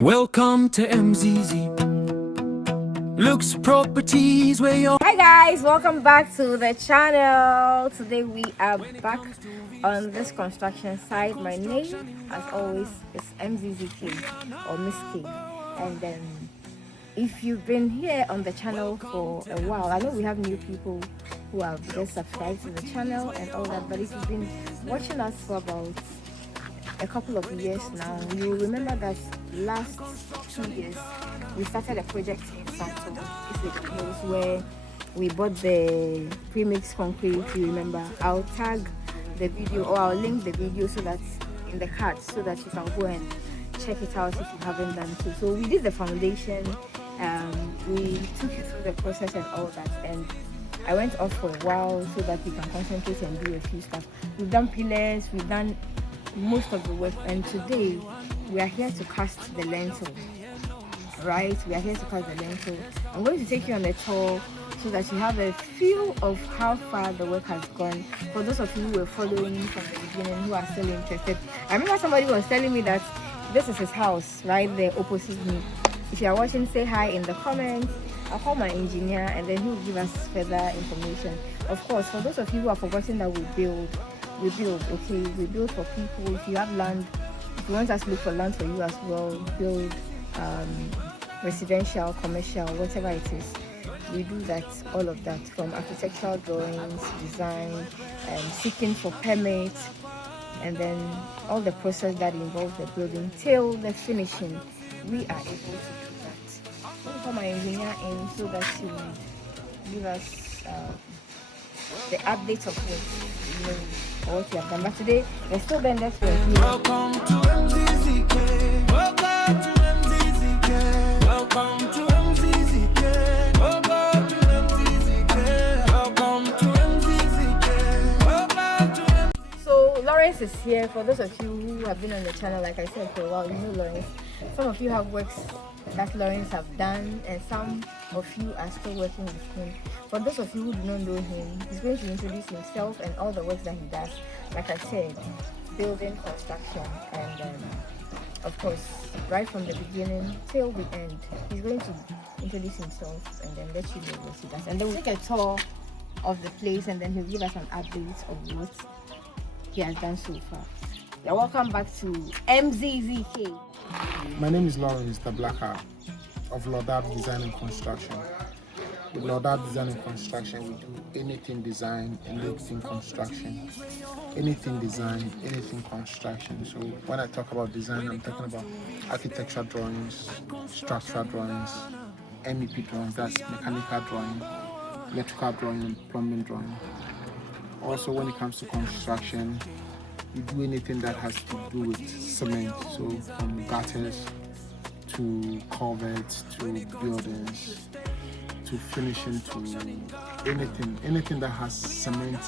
Welcome to MZZ Looks Properties where you're. Hi guys, welcome back to the channel. Today we are back on this construction site. My name, as always, is MZZ King or Miss King. And if you've been here on the channel for a while, I know we have new people who have just subscribed to the channel and all that, but if you've been watching us for about a couple of years now, you will remember that last 2 years we started a project in Santo Hills where we bought the pre-mixed concrete. You remember? I'll tag the video or I'll link the video so that in the card so that you can go and check it out if you haven't done so. So we did the foundation, we took you through the process and all that, and I went off for a while so that we can concentrate and do a few stuff. We've done pillars, we've done most of the work, and today we are here to cast the lintel. Right, we are here to cast the lintel. I'm going to take you on a tour so that you have a feel of how far the work has gone. For those of you who were following from the beginning, who are still interested, I remember somebody was telling me that this is his house right there opposite me. If you are watching, say hi in the comments. I'll call my engineer and then he will give us further information. Of course, for those of you who have forgotten that we build, okay? We build for people. If you have land, if you want us to look for land for you as well, build residential, commercial, whatever it is, we do that, all of that, from architectural drawings, design, seeking for permits, and then all the process that involves the building till the finishing. We are able to do that. Let me call my engineer in so that he will give us the updates of what you have done. But today, we're still doing this work. Welcome to MZZK. Welcome to MZZK. Welcome to MZZK. Welcome to MZZK. Welcome to MZZK. Welcome to MZZK. So Lawrence is here. For those of you who have been on the channel, like I said, for a while, you know Lawrence. Some of you have works that Lawrence have done, and some of you are still working with him. For those of you who do not know him, he's going to introduce himself and all the works that he does. Like I said, building, construction, and of course, right from the beginning till the end, he's going to introduce himself and then let you know what he does. And then we'll take a tour of the place, and then he'll give us an update of what he has done so far. You're welcome back to MZZK. My name is Lawrence the Blacker of Lodab Design and Construction. With Lodab Design and Construction, we do anything design, anything construction, anything design, anything construction. So when I talk about design, I'm talking about architectural drawings, structural drawings, MEP drawings, that's mechanical drawing, electrical drawing, plumbing drawing. Also, when it comes to construction, we do anything that has to do with cement, so from gutters to culverts to buildings to finishing to anything that has cement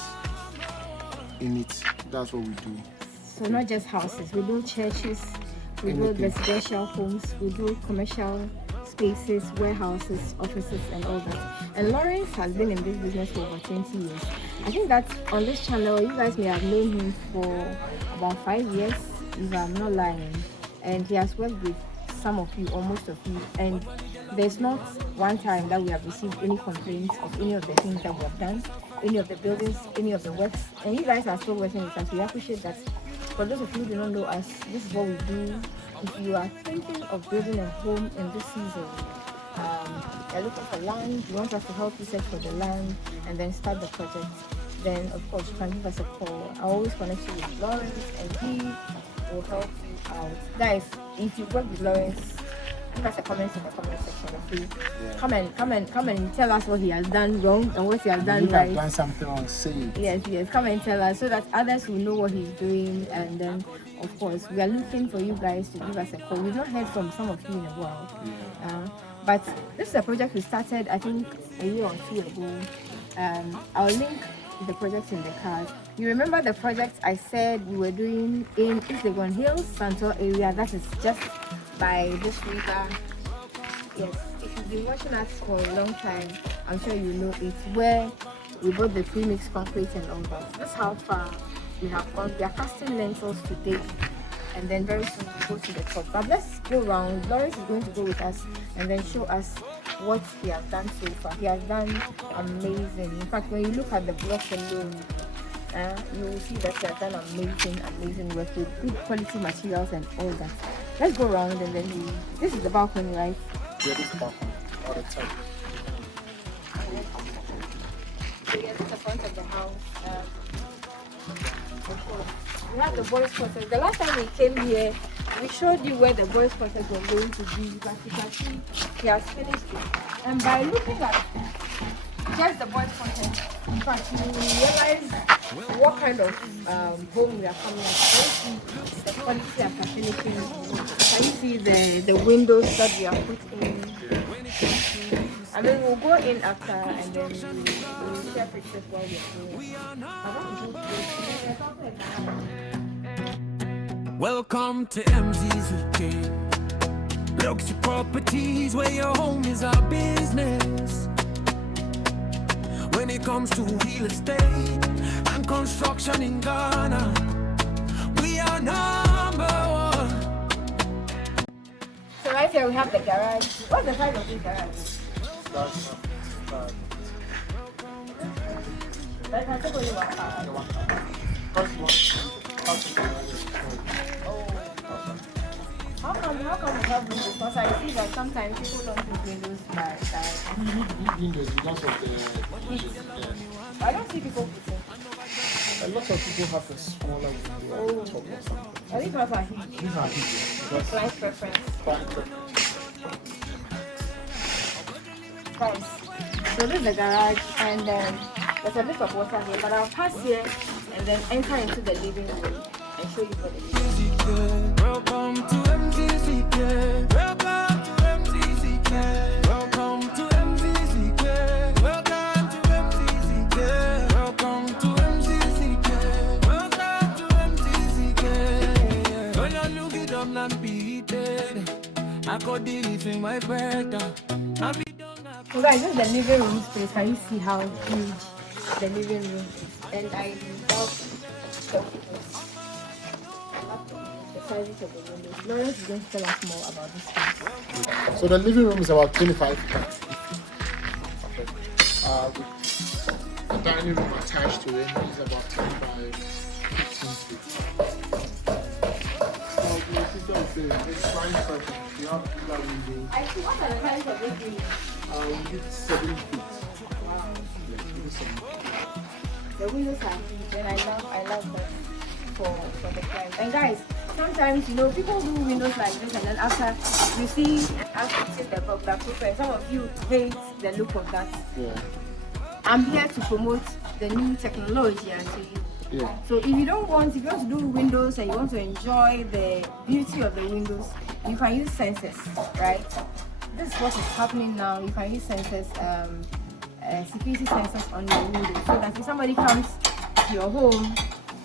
in it. That's what we do. So not just houses, we build churches, we build residential homes, we build commercial spaces, warehouses, offices, and all that. And Lawrence has been in this business for over 20 years. I think that on this channel, you guys may have known him for about 5 years, if I'm not lying. And he has worked with some of you, or most of you. And there's not one time that we have received any complaints of any of the things that we have done, any of the buildings, any of the works. And you guys are still working with us. We appreciate that. For those of you who do not know us, this is what we do. If you are thinking of building a home in this season, you're looking for land, you want us to help you search for the land and then start the project, then of course you can give us a call. I always connect you with Lawrence and he will help you out. Guys, if you work with Lawrence, give us a comment in the comment section, okay? Yeah. Come and tell us what he has done wrong and what he has done right. I've done something wrong, say it. Yes, come and tell us so that others will know what he's doing. And then of course we are looking for you guys to give us a call. We've not heard from some of you in a while. But this is a project we started, I think, a year or two ago. I'll link the project in the card. You remember the project I said we were doing in Accra Hills, Santo area? That is just by this river. Yes, if you've been watching us for a long time, I'm sure you know it. Where we bought the pre-mixed concrete and all that. That's how far we have gone. We are casting lintels today. and then very soon we'll go to the top. But let's go around. Lawrence is going to go with us and then show us what he has done so far. He has done amazing. In fact, when you look at the blocks alone, you will see that he has done amazing work with good quality materials and all that. Let's go around and then this is the balcony, right? Yeah, this is the balcony, all the time. So yeah, this is the front of the house. We have the boys' quarters. The last time we came here, we showed you where the boys' quarters were going to be, but you can see he has finished it. And by looking at just the boys' quarters, in fact, you realize what kind of home we are coming at. Can you see the quality after finishing? Can you see the windows that we have put in? I mean, we'll go in after and then we'll share pictures while we're doing. Welcome to MZZK. Luxury properties where your home is our business. When it comes to real estate and construction in Ghana, we are number one. So right here we have the garage. What's the size of this garage? That's only one car. How come we have windows? Because I see that sometimes people don't put windows by side. We need windows because of the I don't see people putting. a lot of people have a smaller window at the top or something. I think that's a heat. These are huge because Client preference. client preference. Guys, so this is the garage and then there's a bit of water here, but I'll pass here and then enter into the living room and show you what it is. Welcome to MZZK. Welcome to MZZK. Welcome to MZZK. Welcome to MZZK. Welcome to MZZK. Welcome to MZZK. When I look it up, not beat it. I could live in my bed. So guys, this is the living room space. Can you see how huge the living room is? And I love the sizes of the windows. Lawrence is going to tell us more about this space. So the living room is about 25 feet. With the dining room attached to it is about 10 by 15 feet. So the system says it's fine perfect. You have that window. I see. What are the sizes of this window? We did 7 feet. Wow. Yeah, The windows are huge and I love that for the client. And guys, sometimes people do windows like this and then after you see after the burglar proof and some of you hate the look of that. yeah. I'm here to promote the new technology and to you. Yeah. So if you want to do windows and you want to enjoy the beauty of the windows, you can use sensors, right? This is what is happening now. You can use sensors, security sensors on your window, so that if somebody comes to your home,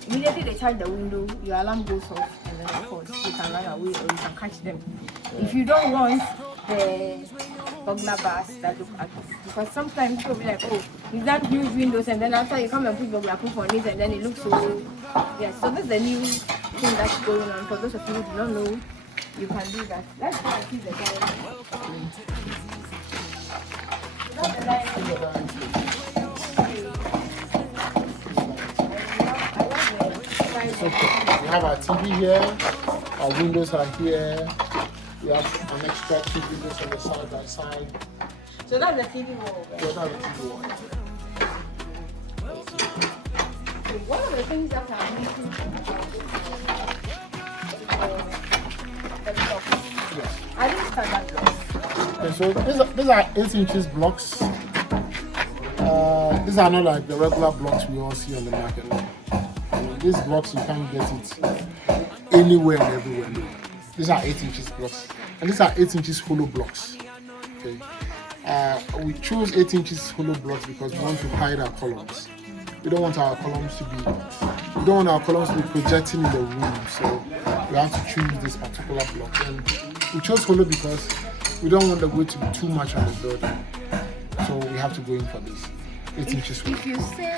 immediately they charge the window, your alarm goes off, and then of course you can run away or you can catch them. If you don't want the burglar bars that look at this, because sometimes people will be like, oh, is that huge windows, and then after you come and put burglar proof on it, and then it looks so. Yes, so this is the new thing that's going on. For those of you who do not know, you can do that. Let's go and see the dining room. That's the dining room. So we have our TV here, our windows are here, we have an extra 2 windows on the side by side. So that's the TV wall. So that's the TV wall. So one of the things that I'm making Yes. I didn't start that blocks. Okay, so these are 8 inches blocks. These are not like the regular blocks we all see on the market. These blocks, you can't get it anywhere and everywhere. No. These are 8 inches blocks. And these are 8 inches hollow blocks. Okay. We chose 8 inches hollow blocks because we want to hide our columns. We don't want our columns to be projecting in the room. So we have to choose this particular block. And we chose hollow because we don't want the weight to be too much on the building. So we have to go in for this 8 inches hollow. If you say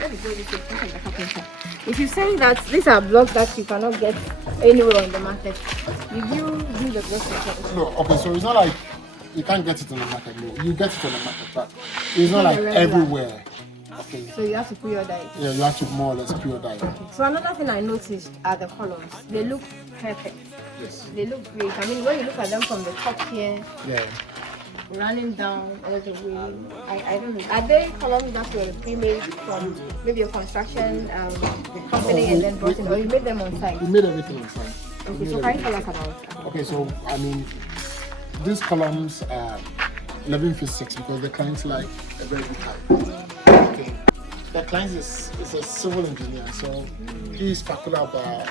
let me go this way. Look at the carpenter. If you say that these are blocks that you cannot get anywhere on the market, did you do the blocks? No, okay, so it's not like you can't get it on the market. No, you get it on the market, but it's not like everywhere. Okay. So you have to pre-order it. Yeah, you have to more or less pre-order it. Okay. So another thing I noticed are the columns. They look perfect. Yes. They look great. I mean, when you look at them from the top here, Yeah. running down all the way, I don't know. Are they columns that were pre-made from maybe a construction company and then brought in, or you made them on site? We made everything on site. Okay, so can you tell us about? Okay, so I mean, these columns are 11 feet 6 because the client's like a very good height. Okay. The client is a civil engineer, so he is particular about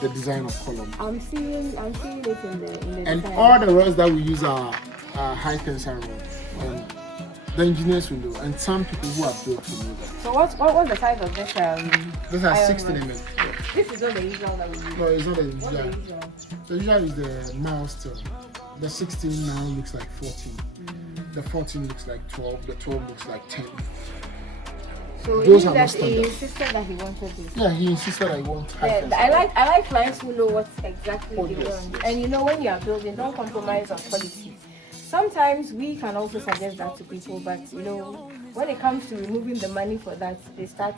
the design of column. I'm seeing it in the And design. all the rods that we use are high tensile rods. And the engineers will know, and some people who are built to know that. So what's the size of this? These are iron 16 rod? mm. This is not the usual that we use. No, it's not the What's the usual. usual? The usual is the milestone. The 16 now looks like 14. The 14 looks like 12. The 12 looks like 10. So Those it are means not that he standard. insisted that he wanted this. Yeah, he insisted I want high Yeah, tensile. I like clients who know what exactly Oh, they yes, want. yes. And you know, when you are building, don't compromise on quality. Sometimes we can also suggest that to people, but you know, when it comes to removing the money for that, they start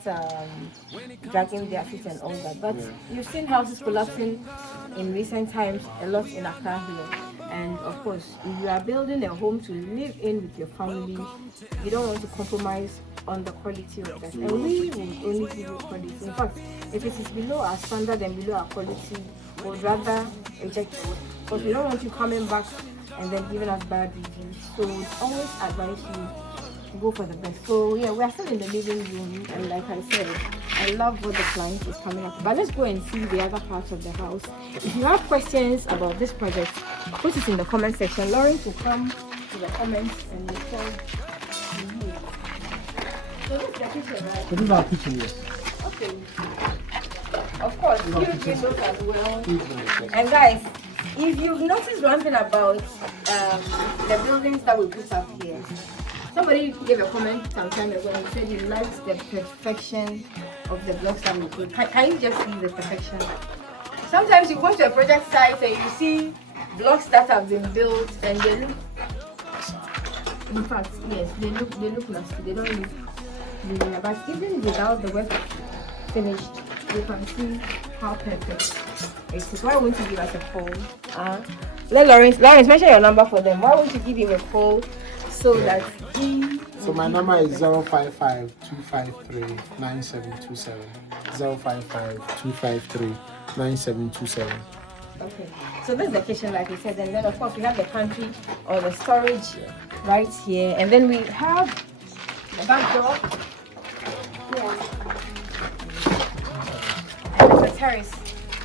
dragging their feet and all that. But you've seen houses collapsing in recent times a lot in Accra here. And of course, if you are building a home to live in with your family, you don't want to compromise on the quality of that. And we will only give you quality. In fact, if it is below our standard and below our quality, we would rather reject it. Because we don't want you coming back and then giving us bad reviews. So we always advise you to go for the best. So yeah, we are still in the living room, and like I said, I love what the client is coming up. But let's go and see the other parts of the house. If you have questions about this project, put it in the comment section. Lawrence will come to the comments and respond to you. So this is the kitchen, right? This is our kitchen, yes. Okay. Of course, you give those as well. Yes. And guys, if you've noticed one thing about the buildings that we put up here, somebody gave a comment some time ago and said he likes the perfection of the blocks that we put. Can you just see the perfection? Sometimes you go to a project site and you see blocks that have been built and they look, in fact, yes, they look nasty. They don't look linear. But even without the work finished, you can see how perfect it is. Why won't you give us a call? Let Lawrence mention your number for them. Why won't you give him a call so that he... So my number is 055 253 9727. 055 253 9727. Okay, so this is the kitchen, like we said, and then of course we have the pantry or the storage right here, and then we have the back door. Yeah. And there's a terrace,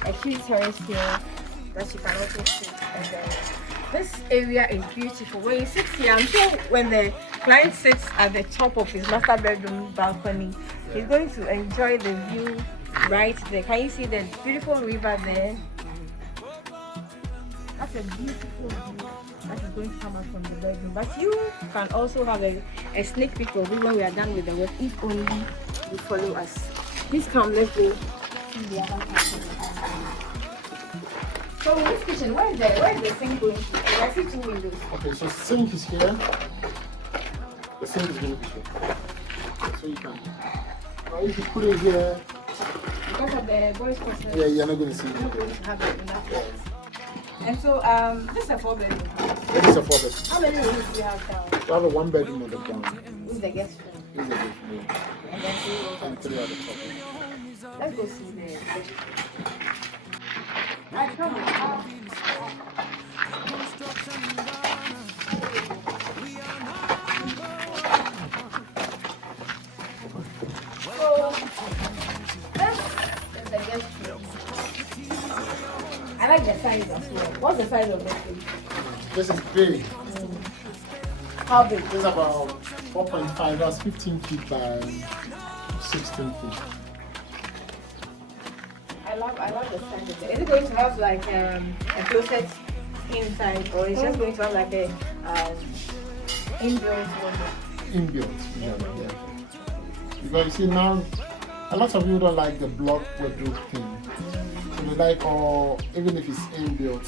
a huge terrace here that you can also see. And then this area is beautiful. When you sit here, I'm sure when the client sits at the top of his master bedroom balcony, he's going to enjoy the view right there. Can you see the beautiful river there? That's a beautiful view that is going to come out from the bedroom. But you can also have a sneak peek of it when we are done with the work, if only you follow us. Please come, let's go see the other part of the house. So in this kitchen, where is the sink going to? I see 2 windows. Okay, so sink is here. The sink is going to be here. So you can. Now if you put it here, Because of the boys' quarters, yeah, you're not going to see you're it. not going to have enough light. And so, this is a 4-bedroom house. It is a 4-bedroom. How many rooms do you have down? We have a 1-bedroom on the ground. This is the guest room. This is a bedroom. And then 3 rooms. And 3 at the top. Let's go see the. Right, come on. So, this is the guest room. I like the size as well. What's the size of this room? This is big. How big? This is about 4.5. That's 15 feet by 16 feet. I love the size of it. Is it going to have like a closet inside, or is it just going to have like a inbuilt one? Inbuilt. Yeah. Because you see now, a lot of people don't like the block wardrobe thing. So they like all, even if it's inbuilt,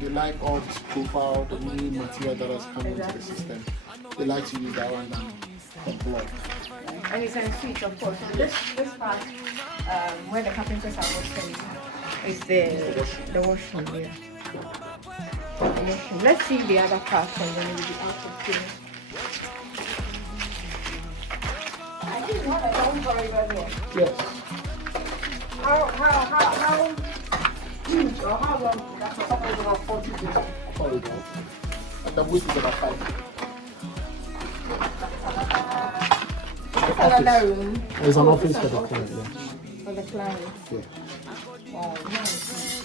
they like all this profile, the new material that has come into the system. They like to use that one than the block. And it's a switch, of course. So this part, where the carpenters are working, is the washroom here. The washroom. Let's see the other part and then we'll be out of here. I think you have a long corridor here. Yes. How huge or how long is that? It's about 40 feet corridor. And the width is about 5 feet. Another room. There's an office for the client, yeah. For the client. Yeah. Wow, nice.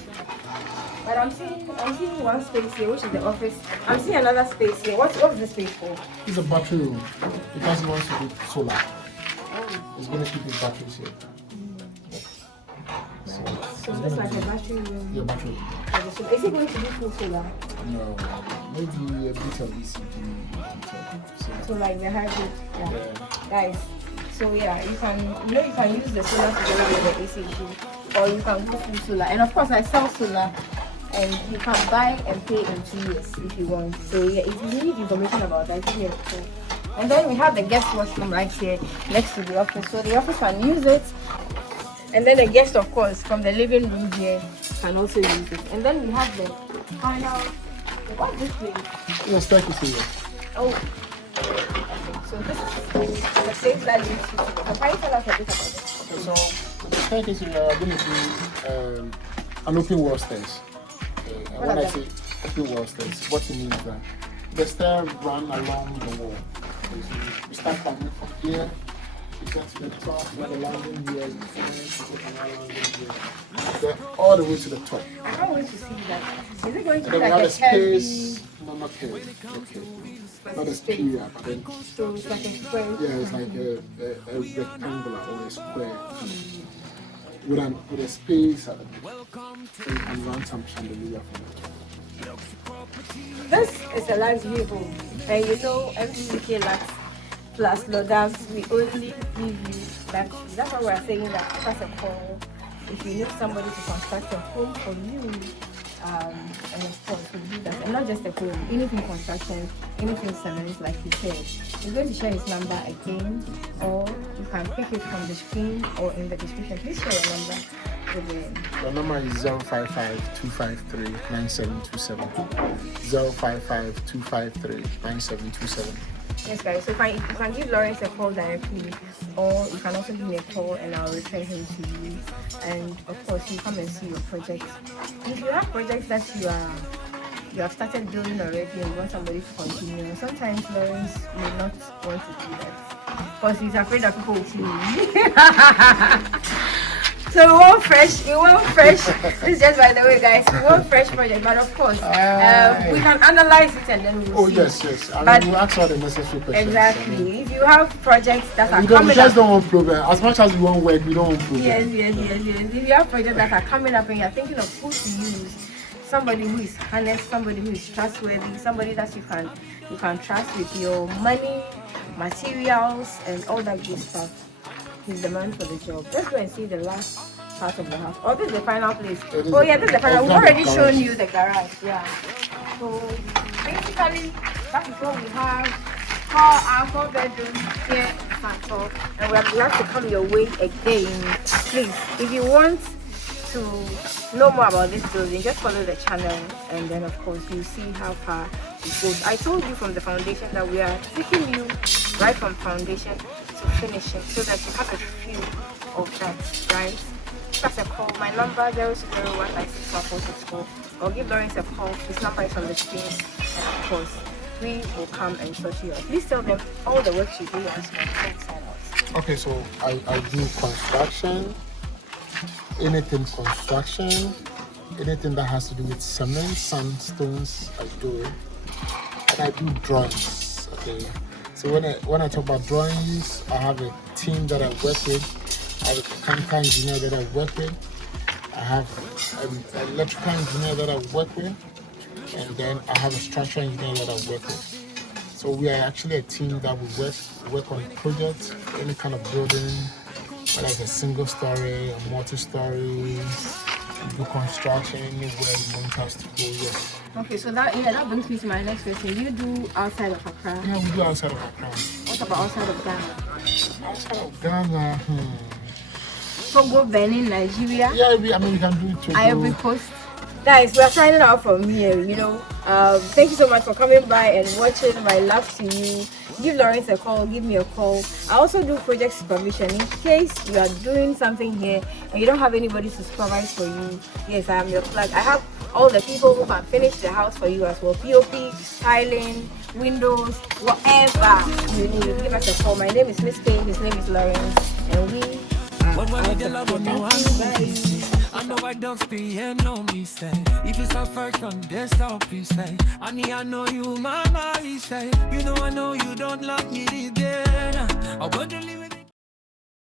But I'm seeing one space here, which is the office. I'm seeing another space here. What's the space for? It's a battery room because he wants to do solar. He's going to keep his batteries here. So it's like a battery room. Yeah, battery room. Is he going to do full solar? No, maybe a bit of ECG. So like the hybrid, yeah. Yeah. Guys. So yeah, you can use the solar together with the ACG, or you can go full solar. And of course, I sell solar, and you can buy and pay in 2 years if you want. So yeah, if you need information about that, give me a call. And then we have the guest washroom right here next to the office, so the office can use it. And then the guest, of course, from the living room here can also use it. And then we have the final. What's this place? Yes, thank you, sir. Oh. So this is the place that leads to. So can you tell us a bit about this? Okay, so the staircase we are going to do an open wall stairs. Okay, and when I say open wall stairs, what it means is that the stairs run along the wall. Okay, so we start from here. You get to the top, where the landing here, you finish, you take another landing here. Then all the way to the top. I can't wait to see that. Is it going to And be then we like have a a space. No, not curvy. Okay. Not a sphere, but then So it's like a square. yeah, it's like a rectangular or a square with a space at the middle. So you can run some chandelier from it. This is a luxury home. And you know, MCK Lux plus Lodavs, we only give you that. That's why we're saying that that's a call. If you need somebody to construct a home for you, and of course we do that. And not just a home, anything construction, anything cement, like he said. He's going to share his number again, or you can pick it from the screen or in the description. Please share your number with him. The number is 055-253-9727. 055-253-9727. Yes, guys. So you can give Lawrence a call directly, or you can also give me a call and I'll refer him to you. And of course, you come and see your project. If you have projects that you have started doing already and you want somebody to continue, sometimes Lawrence may not want to do that because he's afraid that people will see him. So we want fresh. This is just by the way, guys. We want fresh project, but of course, we can analyze it and then we will see. Yes. I mean, we'll ask all the necessary questions. Exactly. If you have projects that are We coming just up, don't want problem. As much as we want work, we don't want problem. yes. If you have projects that are coming up and you're thinking of who to use, somebody who is honest, somebody who is trustworthy, somebody that you can trust with your money, materials, and all that good stuff. He's the man for the job. Let's go and see the last part of the house. Oh, this is the final place. Oh yeah, this is the final. We've already shown you the garage. Yeah. So basically, that is what we have. Our 4 bedrooms here in Santo, and we are glad to come your way again. Please, if you want to know more about this building, just follow the channel, and then of course you see how far it goes. I told you from the foundation that we are taking you right from foundation to finishing, so that you have a feel of that, right? That's a call. My number 020196464, or give Lawrence a call. His number is on the screen, and of course we will come and sort you out. Please tell them all the work you do as well. Sign out. Okay, so I do construction, anything construction, anything that has to do with cement, sandstones, I do it. And I do drawings, okay? So when I talk about drawings, I have a team that I work with. I have a mechanical engineer that I work with. I have an electrical engineer that I work with. And then I have a structural engineer that I work with. So we are actually a team that will work on projects, any kind of building, whether it's a single story, a multi-story, do construction anywhere you want us to go. Yes. Okay, so that brings me to my next question. You do outside of Accra? Yeah, we do outside of Accra. What about outside of Ghana? Outside of Ghana, Togo, Benin, Nigeria? Yeah, we can do it too. Ivory Coast. Guys, we are signing out from here, thank you so much for coming by and watching. My love to you. Give Lawrence a call, give me a call. I also do project supervision in case you are doing something here and you don't have anybody to supervise for you. Yes, I am your plug. I have all the people who can finish the house for you as well. POP, tiling, windows, whatever you need. Give us a call. My name is Miss K, his name is Lawrence, and we are out of here. I know I don't stay here, no me say. If it's a first on this stop, please say. I know you, mama, he say. You know I know you don't love me, then I want to leave it.